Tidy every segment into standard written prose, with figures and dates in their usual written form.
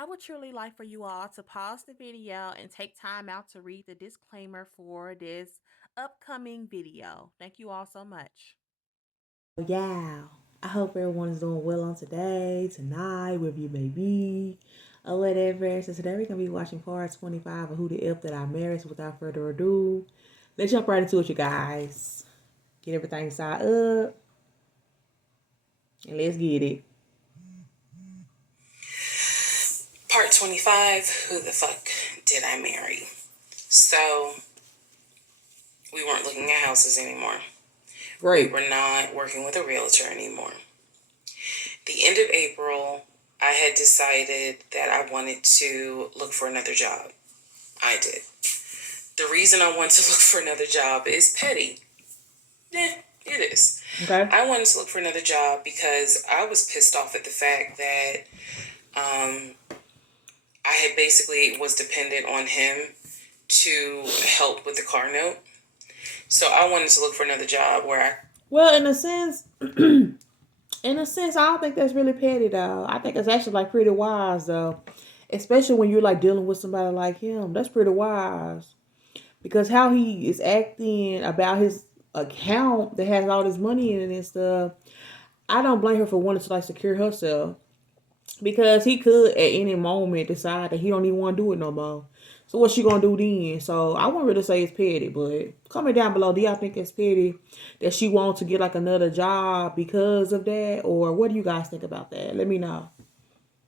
I would truly like for you all to pause the video and take time out to read the disclaimer for this upcoming video. Thank you all so much. Yeah, I hope everyone is doing well on today, tonight, wherever you may be, or whatever. So today we're gonna be watching part 25 of Who the F That I Married. So without further adu, let's jump right into it, you guys. Get everything set up, and let's get it. Part 25, Who the Fuck Did I Marry? So, we weren't looking at houses anymore. Great. We were not working with a realtor anymore. The end of April, I had decided that I wanted to look for another job. I did. The reason I wanted to look for another job is petty. It is. Okay. I wanted to look for another job because I was pissed off at the fact that I had basically was dependent on him to help with the car note. So I wanted to look for another job where I... Well, in a sense, I don't think that's really petty though. I think it's actually like pretty wise though, especially when you're like dealing with somebody like him. That's pretty wise because how he is acting about his account that has all this money in it and stuff. I don't blame her for wanting to like secure herself because he could at any moment decide that he don't even want to do it no more. So what's she gonna do then? So I won't really say it's petty, but comment down below. Do y'all think it's petty that she wants to get like another job because of that, or what do you guys think about that? Let me know.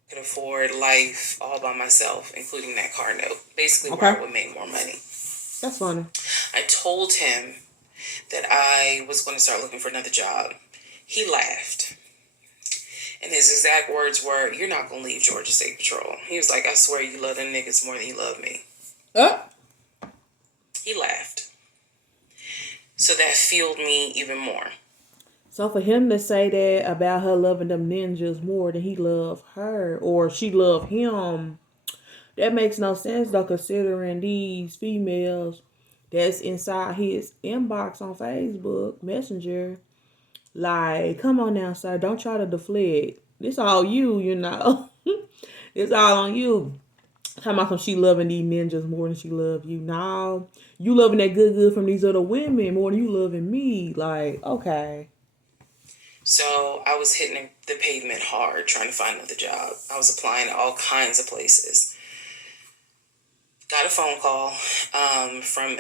could afford life all by myself, including that car note. Basically, where Okay, I would make more money. that's funny. I told him that I was going to start looking for another job. He laughed. And his exact words were, "You're not going to leave Georgia State Patrol." He was like, "I swear you love them niggas more than you love me." Uh, He laughed. So that fueled me even more. so for him to say that about her loving them ninjas more than he loved her, or she loved him, that makes no sense though, considering these females that's inside his inbox on Facebook Messenger. Like, come on now, sir. Don't try to deflect. This all you, you know. It's all on you. Talking about some she loving these ninjas more than she love you. Now you loving that good from these other women more than you loving me. Like, okay. So I was hitting the pavement hard trying to find another job. I was applying to all kinds of places. Got a phone call from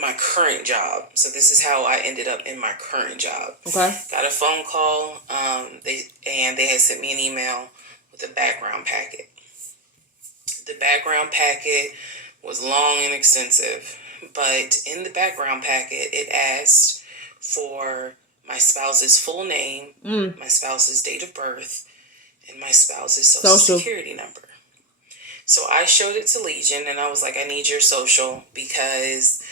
my current job. So this is how I ended up in my current job. Okay. Got a phone call. They had sent me an email with a background packet. The background packet was long and extensive, but in the background packet, it asked for my spouse's full name, my spouse's date of birth, and my spouse's social security number. So I showed it to Legion, and I was like, "I need your social because..."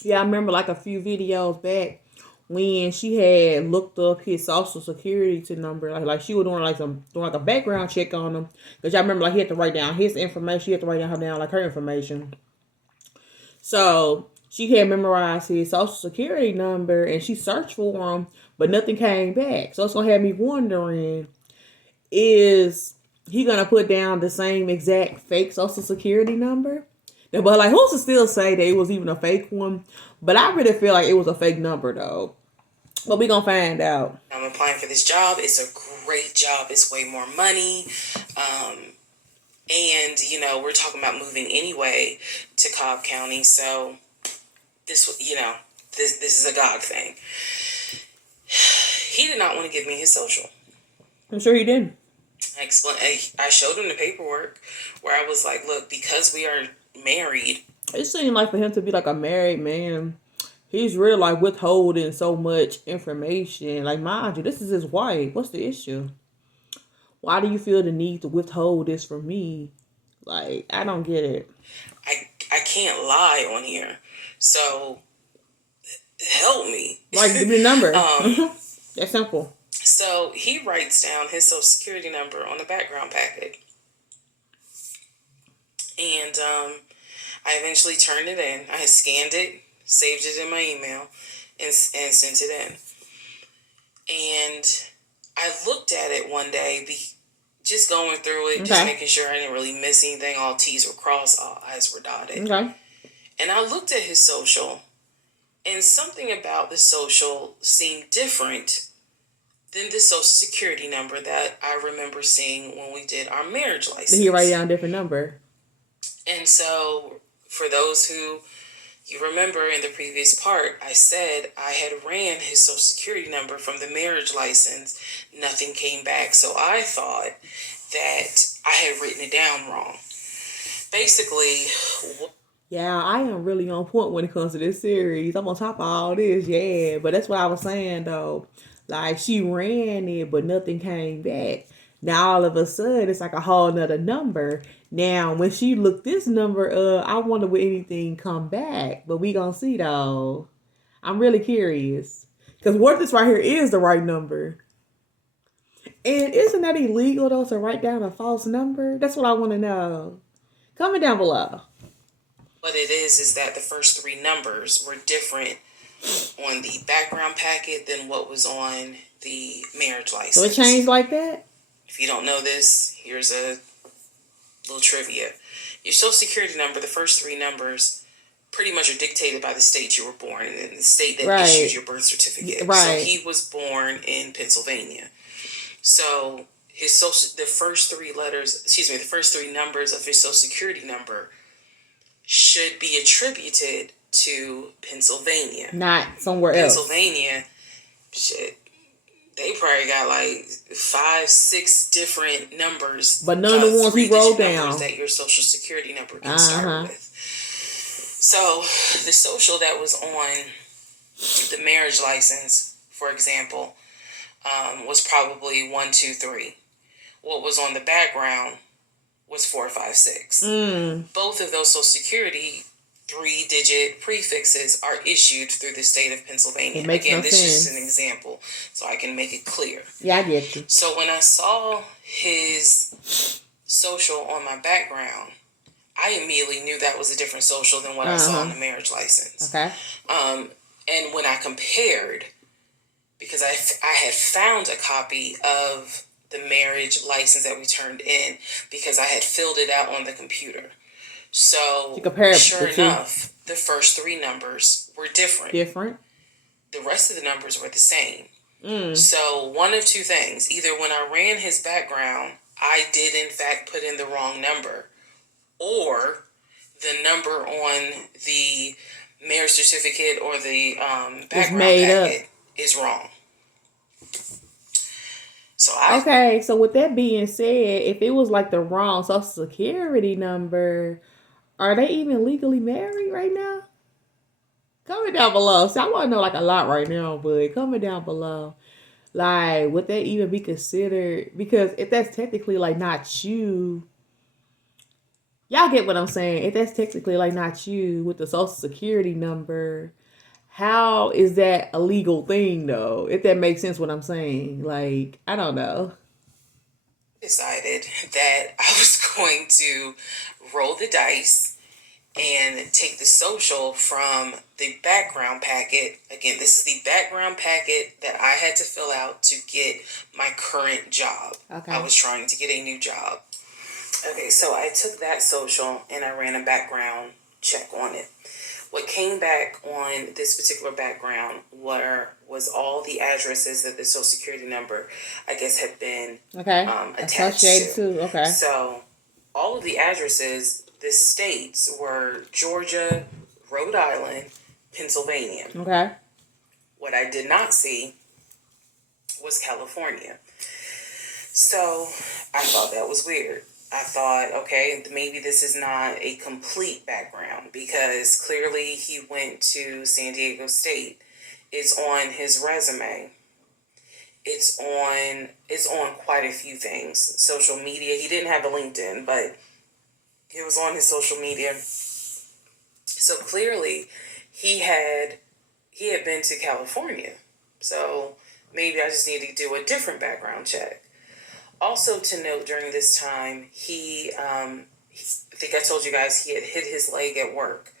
Yeah, I remember like a few videos back when she had looked up his social security number, like she was doing like a background check on him. Cause I remember like he had to write down his information, she had to write down like her information. So she had memorized his social security number and she searched for him, but nothing came back. So it's gonna have me wondering, is he gonna put down the same exact fake social security number? But like, who's to still say that it was even a fake one? But I really feel like it was a fake number though. But we gonna find out. I'm applying for this job. It's a great job. It's way more money. And, we're talking about moving anyway to Cobb County. So this is a God thing. He did not want to give me his social. I'm sure he didn't. I showed him the paperwork where I was like, "Look, because we are married." It seemed like for him to be like a married man, he's really like withholding so much information. Like, mind you, this is his wife. What's the issue? Why do you feel the need to withhold this from me? Like, I don't get it. I can't lie on here. So help me. Like, give me the number. That's simple. So he writes down his social security number on the background packet. And I eventually turned it in. I had scanned it, saved it in my email, and sent it in. And I looked at it one day just going through it, just making sure I didn't really miss anything. All T's were crossed, all I's were dotted. Okay. And I looked at his social, and something about the social seemed different than the social security number that I remember seeing when we did our marriage license. Did he write down a different number? And so, for those who you remember in the previous part, I said I had ran his social security number from the marriage license. Nothing came back. So I thought that I had written it down wrong. Basically, yeah, I am really on point when it comes to this series. I'm on top of all this, yeah. But that's what I was saying though. Like she ran it, but nothing came back. Now all of a sudden it's like a whole nother number. Now when she looked this number up, I wonder will anything come back. But we gonna see though. I'm really curious. Because what this right here is the right number. And isn't that illegal though to write down a false number? That's what I want to know. Comment down below. what it is that the first three numbers were different on the background packet than what was on the marriage license. So it changed like that? If you don't know this, here's a little trivia. Your social security number, the first three numbers, pretty much are dictated by the state you were born in, and the state that issues your birth certificate. Right. So he was born in Pennsylvania. So his the first three numbers of his social security number should be attributed to Pennsylvania. Not somewhere else. Pennsylvania, shit, they probably got like 5-6 different numbers. But none of the ones he wrote down. That your social security number can start with. So the social that was on the marriage license, for example, was probably 1, 2, 3. What was on the background was 4, 5, 6. Both of those social security 3-digit prefixes are issued through the state of Pennsylvania. Again, this is just an example, so I can make it clear. Yeah, I get you. So when I saw his social on my background, I immediately knew that was a different social than what I saw on the marriage license. Okay. And when I compared, because I had found a copy of the marriage license that we turned in because I had filled it out on the computer. So, sure enough, the first three numbers were different. The rest of the numbers were the same. So, one of two things. Either when I ran his background, I did in fact put in the wrong number, or the number on the marriage certificate or the background packet is wrong. Okay, so with that being said, if it was like the wrong social security number, are they even legally married right now? Comment down below. So I want to know like a lot right now, but comment down below. Like, would that even be considered? Because if that's technically like not you, y'all get what I'm saying. If that's technically like not you with the social security number, how is that a legal thing though? If that makes sense what I'm saying. Like, I don't know. Decided that I was going to roll the dice and take the social from the background packet. Again, this is the background packet that I had to fill out to get my current job. Okay. I was trying to get a new job. Okay, so I took that social and I ran a background check on it. What came back on this particular background was all the addresses that the social security number, I guess, had been attached to. Okay. So all of the addresses, the states were Georgia, Rhode Island, Pennsylvania. Okay. What I did not see was California. So I thought that was weird. I thought, okay, maybe this is not a complete background because clearly he went to San Diego State. It's on his resume. It's on quite a few things. Social media. He didn't have a LinkedIn, but it was on his social media. So clearly he had been to California. So maybe I just need to do a different background check. Also to note, during this time, I think I told you guys he had hit his leg at work.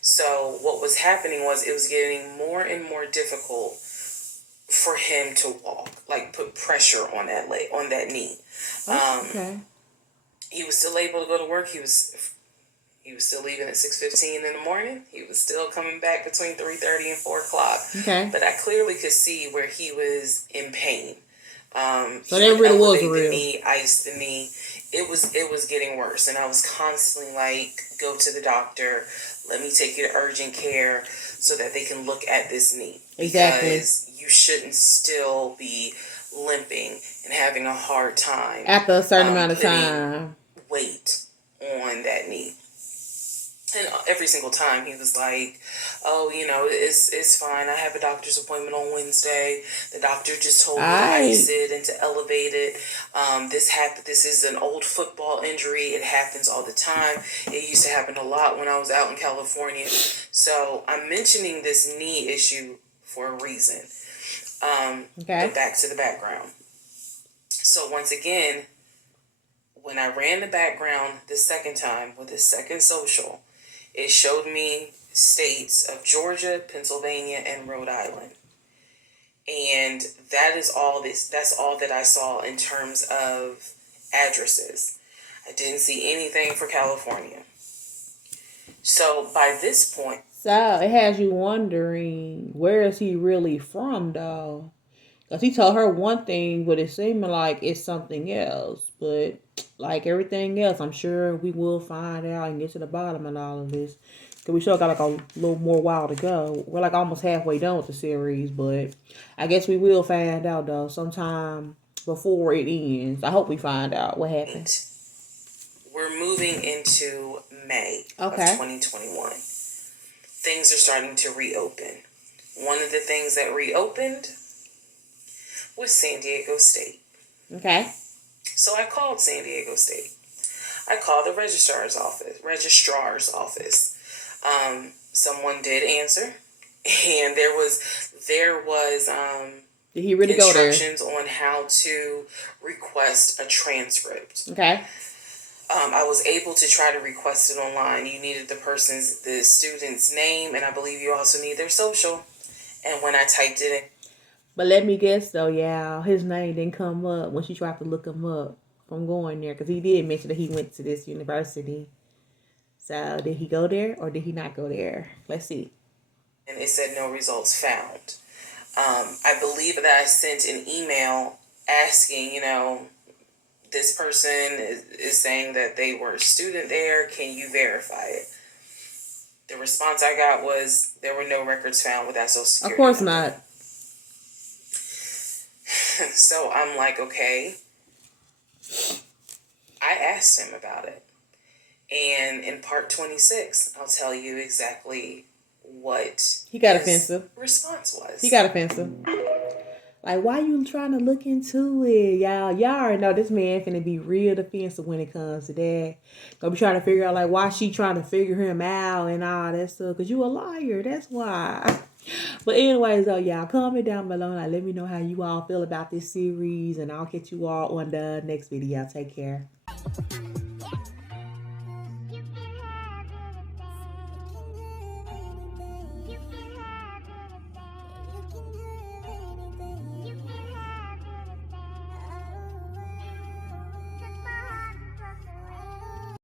So what was happening was it was getting more and more difficult for him to walk, like put pressure on that leg, on that knee. Oh, okay. He was still able to go to work. He was still leaving at 6:15 in the morning. He was still coming back between 3:30 and 4 o'clock. Okay. But I clearly could see where he was in pain. So He that would really was elevate the real. knee, ice the knee. It was getting worse, and I was constantly like, "Go to the doctor. Let me take you to urgent care so that they can look at this knee, Exactly. because you shouldn't still be limping and having a hard time After a certain amount of putting time. weight on that knee." And every single time he was like, "Oh, it's fine. I have a doctor's appointment on Wednesday. The doctor just told me to ice it and to elevate it. This is an old football injury. It happens all the time. It used to happen a lot when I was out in California." So I'm mentioning this knee issue for a reason. Okay. But back to the background. So once again, when I ran the background the second time with the second social, it showed me states of Georgia, Pennsylvania, and Rhode Island. And that's all that I saw in terms of addresses. I didn't see anything for California. So by this point, So it has you wondering, where is he really from, though? Because he told her one thing, but it seemed like it's something else. But like everything else, I'm sure we will find out and get to the bottom of all of this. Because we still got like a little more while to go. We're like almost halfway done with the series, but I guess we will find out, though, sometime before it ends. I hope we find out what happened. we're moving into May of Okay. 2021. Things are starting to reopen. One of the things that reopened was San Diego State. Okay. So I called San Diego State. I called the registrar's office. Someone did answer, and there was Did he really go there? instructions on how to request a transcript. Okay. I was able to try to request it online. You needed the student's name, and I believe you also need their social. And when I typed it in, But let me guess though, yeah, his name didn't come up when she tried to look him up from going there, because he did mention that he went to this university. So did he go there or did he not go there? Let's see. and it said no results found. I believe that I sent an email asking, this person is saying that they were a student there. Can you verify it? The response I got was there were no records found with that social security Of course number. not. So I'm like, okay. I asked him about it. And in part 26, I'll tell you exactly what He got his offensive. response was. He got offensive. Like, why you trying to look into it, y'all? Y'all already know this man finna be real defensive when it comes to that. Gonna be trying to figure out, like, why she trying to figure him out and all that stuff. Because you a liar, that's why. But anyways, though, y'all, comment down below. Like, let me know how you all feel about this series. And I'll catch you all on the next video. Take care.